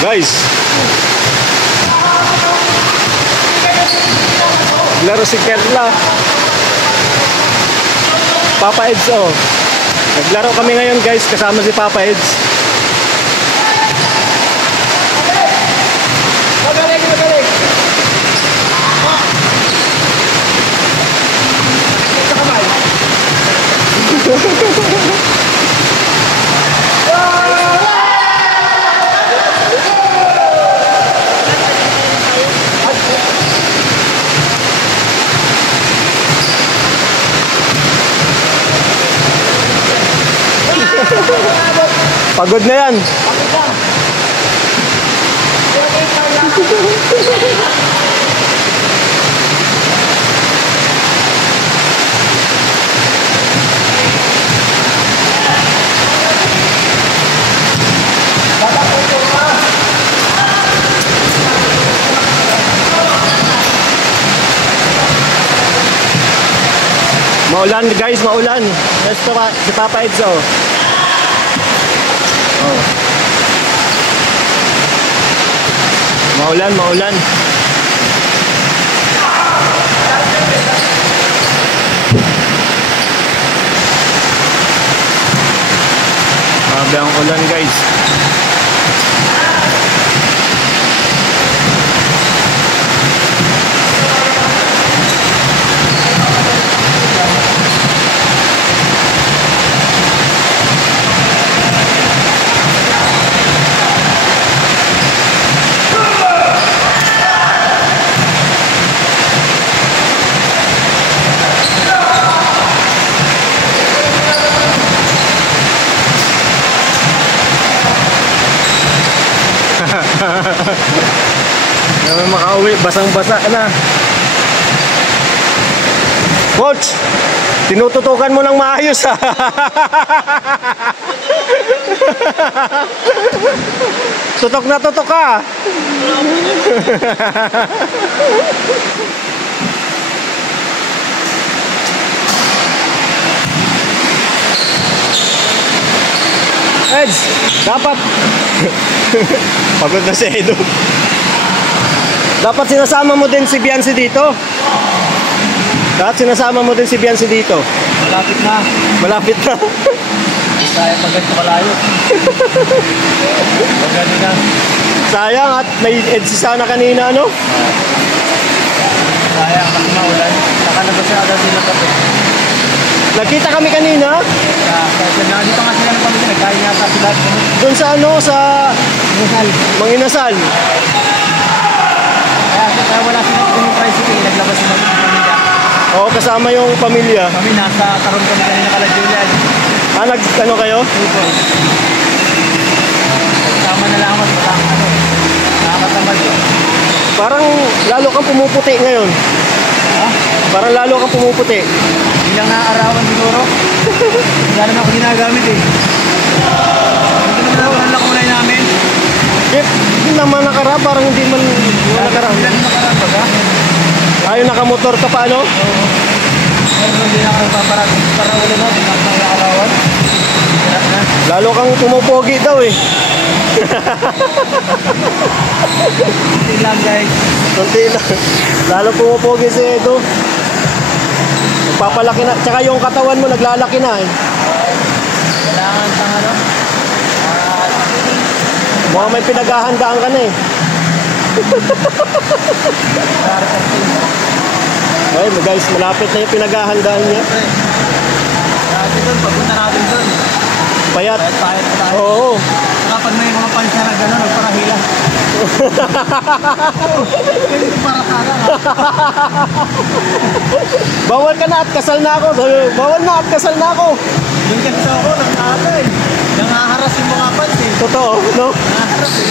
Guys, laro si Kerla. Papa Eds, oh. Naglaro kami ngayon guys, kasama si Papa Eds. Magaling, magaling. Sa kamay. Pagod na yan. Maulan guys, maulan. Ito si Papa Eds, oh. Oh. Maulan, maulan. Grabe ang ulan guys. Naman makauwi, basang-basa na. Coach, tinututukan mo ng maayos ha. Tutok na tutok ka. Eds, dapat pagod na si Edo. Dapat sinasama mo din si Biancy dito. Dapat sinasama mo din si Biancy dito. Malapit na. Malapit na. Sayang pag ganito kalayo. Maganda na. Sayang at may Eds sana kanina, ano? Sayang kasi maulan. Nakalabas na agad sila kape. Nakita kami kanina. Dito nga sila ng pamilya. Nagkain yata sila. Doon sa ano, sa Manginasal. Kaya wala sila yung tricycle. Naglabas sila ng pamilya. Oo, kasama yung pamilya. Kami nasa Taron kami kanina kala Julian. Ah, ano kayo? Ito. Kasama na lang ako sa ano. Nakakatamad ko. Parang lalo kang pumuputi ngayon. Ha? Parang lalo kang pumuputi. Bilang naarawan siguro. Wala naman ako ginagamit eh. Ito naman ako ang lakulay namin. Hindi naman nakara, parang hindi man nakara. Hindi naman nakaraan ba ka? Ayaw nakamotor ka pa, ano? Oo. Pero hindi na ako paparagin. Para ulit mo, hindi na ako nakarawan. Lalo kang pumupogi daw eh. Hindi lang guys. Kunti lang. Lalo pumupogi si Edo. Nagpapalaki na. Tsaka yung katawan mo naglalaki na eh. Kailangan pang ano? Mukhang may pinaghahandaan ka na eh. Ay guys, malapit na yung pinaghahandaan niya. Dati doon, papunta natin doon. Payat. Payat pa tayo. Oo. Kapag may mga pansya na gano'n, nagparahila. Pwede para sana. Bawal ka na at kasal na ako. Bawal na at kasal na ako. Yung kasi ako, nangakay. Nangaharas yung mga pansin. Totoo, no? Nangaharas eh.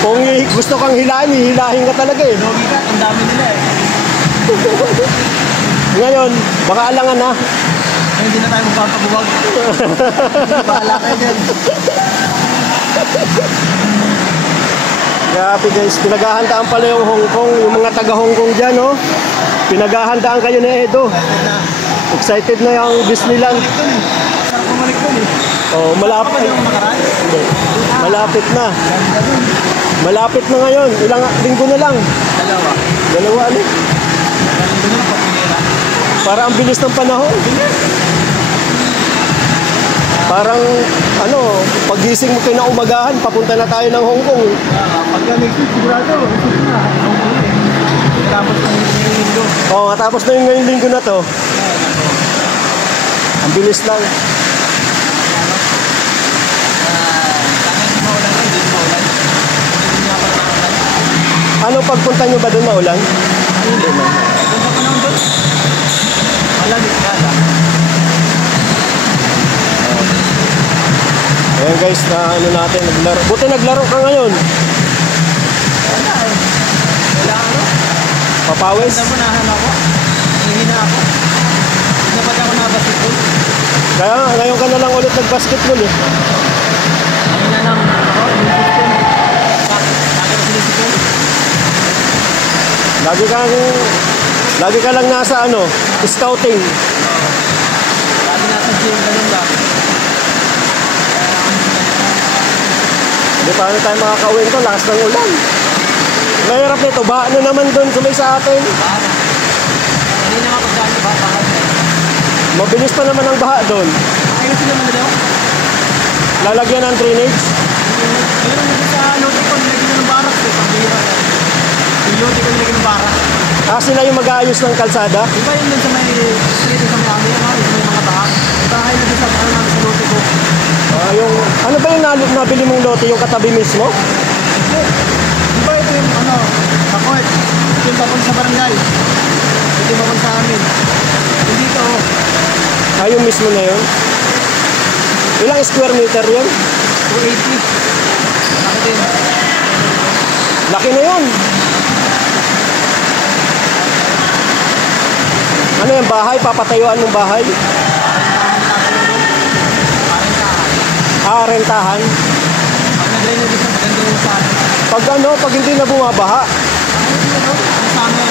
Kung gusto kang hilahin, hilahin ka talaga eh. Logi ka, ang dami nila eh. Ngayon, baka alangan na. Ay, hindi na tayo magpapabuwag. Bahala kayo dyan. Grabe guys, pinaghahandaan pala yung Hong Kong, yung mga taga Hong Kong dyan, no? Pinaghahandaan kayo ni Edo. Excited na yung Disneyland. Sarap bumalik to. doon eh. Oh, malapit. Kapag yung nakaraan. Hindi. Malapit na. Ganda doon. Malapit na ngayon. Ilang linggo na lang. Dalawa. Dalawa ano? Ganda doon pag pinira. Para ang bilis ng panahon. Parang ano, pagising mo kinaumagahan, papunta na tayo ng Hong Kong. Pagka next week, sigurado. Tapos ng linggo. Oo, matapos na yung ngayong linggo na to. Ang bilis lang. Ano pagpunta nyo ba doon maulan? Hindi man. Ganda pa naman doon. Malamig ka lang. Ayan guys, na ano natin, naglaro. Buti naglaro ka ngayon. Wala eh. Wala ano. Papawis. Ganda mo nahan ako. Hihina ako. Hindi na pati ako nakabasketball. Kaya ngayon ka na lang ulit nag-basketball eh. Hihina lang ako. Sinisipon. Bakit ako sinisipon? Lagi ka lang nasa ano, scouting. Lagi nasa gym, ganun lang. Hindi paano tayo makakauwi nito, lakas ng ulan. Mahirap nito, baha na naman doon sumay sa atin. Bahala. Kanina nga pagkaan yung bahay. Mabilis pa naman ang baha doon. Ayun sila mo dalawa. Lalagyan ng drainage. Meron na sa lote ko, nilagyan na ng barak. Pambira. Yung lote ko nilagyan ng barak. Sila yung mag-aayos ng kalsada. Di ba yun dun sa may street sa may amin, yung may mga baha? Bahay na dun sa ano namin sa lote ko. Ano ba yung nabili mong lote, yung katabi mismo? Hindi. Di ba ito yung ano, kakot? Ito yung papun sa barangay. Ito yung papun sa amin. Hindi ito. Yung mismo na yun? Ilang square meter yun? 280. Laki din. Laki na yun. Ano yung bahay? Papatayuan ng bahay? Rentahan. Pag nag-drain na dito, maganda yung sa amin. Pag hindi na bumabaha. Ano dito? Ang sa amin.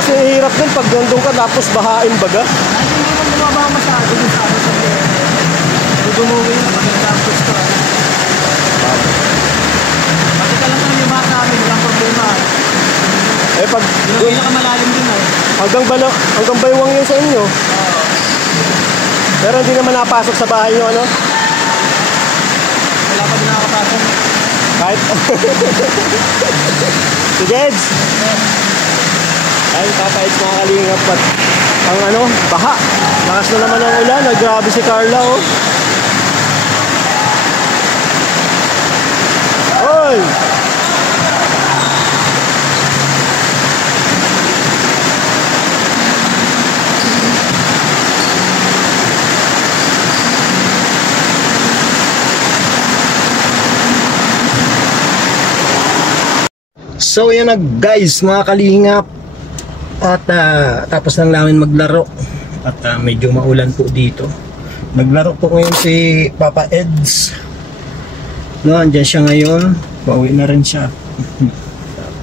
Kasi hirap din pag nandun ka tapos bahain baga. Kahit hindi naman bumaba masyado dun sa amin sa may dudumuwi na pag nag-campus ko. Pati ka lang naman yung baha sa amin, walang problema. Pag Yung pinakamalalim din hanggang baywang yun sa inyo. Pero hindi naman napasok sa bahay nyo, ano? Wala pa din nakakapasok. Kahit... Si Jeds! Ay, Papa Eds mga kalingap at ang ano, baha. Lakas na naman ang ulan. Grabe si Carla, oh. Oy! So yan na guys, mga kalingap. At tapos lang namin maglaro. At medyo maulan po dito. Naglaro po ngayon si Papa Eds. No, andyan siya ngayon. Pauwi na rin siya.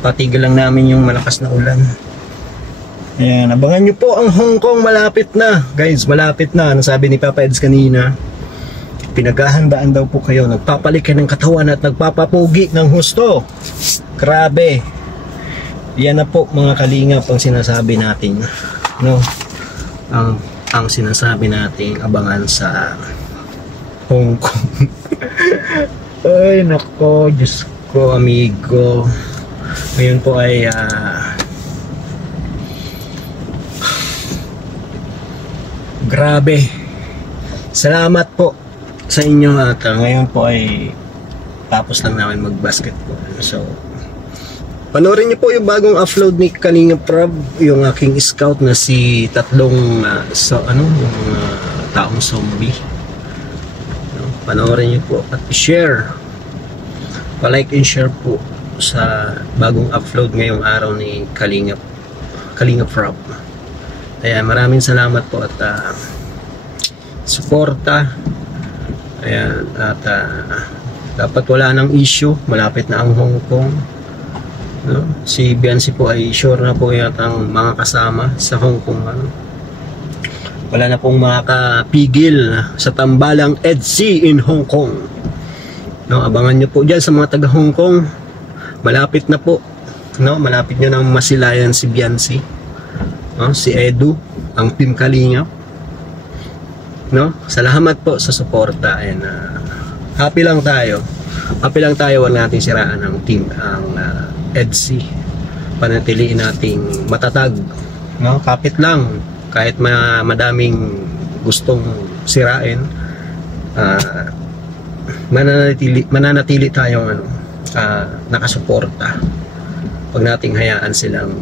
Patigil lang namin yung malakas na ulan. Ayan, abangan nyo po ang Hong Kong. Malapit na. Guys, malapit na. Ano sabi ni Papa Eds kanina? Pinaghahandaan daw po kayo. Nagpapalik ng katawan at nagpapapugi ng husto. Grabe. Yan na po mga kalingap ang sinasabi natin. No? Ang sinasabi natin abangan sa Hong Kong. Ay nako, Diyos ko amigo. Ngayon po ay grabe. Salamat po sa inyo at ngayon po ay tapos lang namin mag-basketball. So panoorin niyo po yung bagong upload ni Kalinga Prab, yung aking scout na si tatlong taong zombie. Panoorin niyo po at share. Pa-like and share po sa bagong upload ngayong araw ni Kalinga Prab. Ayan, maraming salamat po at suporta. Ayan, at dapat wala nang issue, malapit na ang Hong Kong. No? Si Biancy po ay sure na po yata ang mga kasama sa Hong Kong. Wala na pong makakapigil sa tambalang EDSI in Hong Kong. No, abangan nyo po dyan sa mga taga Hong Kong. Malapit na po. No, malapit nyo nang masilayan si Biancy. No, si Edu, ang Team Kalingap. No, salamat po sa suporta, and happy lang tayo. Happy lang tayo, wala natin siraan ang team, ang EDSI. Panatiliin nating matatag. No, kapit lang. Kahit madaming gustong sirain, mananatili tayong nakasuporta. Pag nating hayaan silang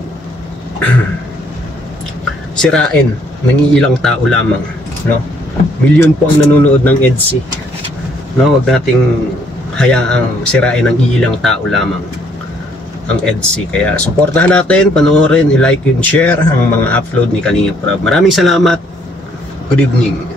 sirain ng ilang tao lamang, no? Milyon po ang nanonood ng EDSI, no? Wag nating hayaang sirain ng ilang tao lamang ang EDSI. Kaya suportahan natin, panoorin, i-like and share ang mga upload ni Kalingap Rab. Maraming salamat. Good evening.